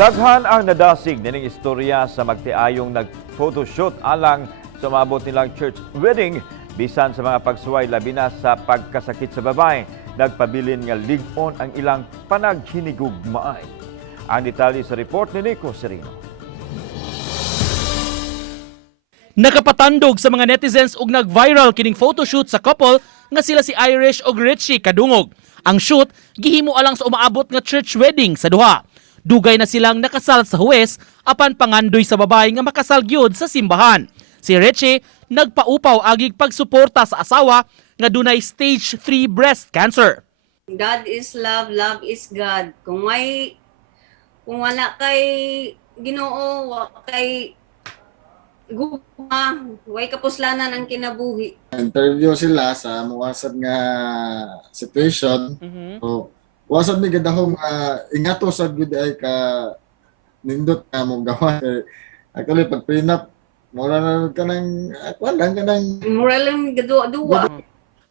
Daghan ang nadasig nining istorya sa magtiayong nag-photoshoot alang sa maabot nilang church wedding bisan sa mga pagsuway labi na sa pagkasakit sa babae. Nagpabilin nga lig-on ang ilang panaghinigugmaay. Ang detalye sa report ni Nico Serino. Nakapatandog sa mga netizens ug nag-viral kining photoshoot sa couple nga sila si Irish ug Richie kadungog. Ang shoot gihimo alang sa umaabot nga church wedding sa duha. Dugay na silang nakasal sa huwes apan pangandoy sa babae nga makasal gyud sa simbahan. Si Richie nagpaupaw agig pagsuporta sa asawa nga dunay stage 3 breast cancer. God is love, love is God. Kung wala kay Ginoo, wa kay gugma, way kapuslanan ang kinabuhi. Interview sila sa muwasad nga situation. So, wasad ni gadahom ingato sa good ay ka nindot nga mo gawa. Actually pag prenup mura na ka nang lang ka nang Moral lang gaduwa.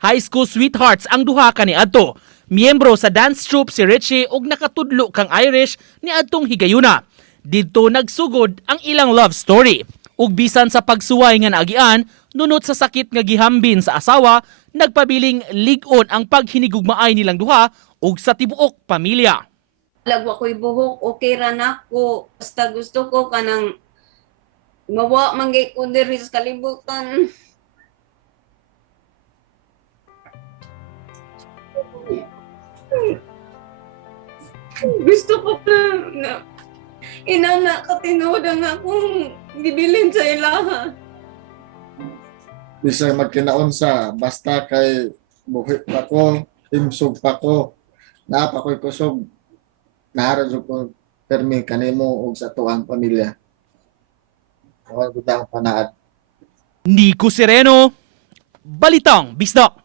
High school sweethearts ang duha kaniadto. Miyembro sa dance troupe si Richie ug nakatudlo kang Irish ni adtong higayuna. Didto nagsugod ang ilang love story. Ug bisan sa pagsuway nga naagian, nunot sa sakit nga gihambin sa asawa, nagpabiling lig-on ang paghinigugmaay nilang duha ug sa tibuok pamilya. Lagwa ko'y buhok, okay ra na ko. Basta gusto ko kanang mawa manggay ko diri sa kalibutan. Gusto ko na inana katinood ang akong gibilin sa ilaha. bisa magkinaunsa basta kay buhi pa ko, imsog pa ko, naapa ko'y kusog, naharad ko permi kanimo ug sa tuang pamilya. Ako gudang panaad. Nico Sereno, Balitang Bisdak.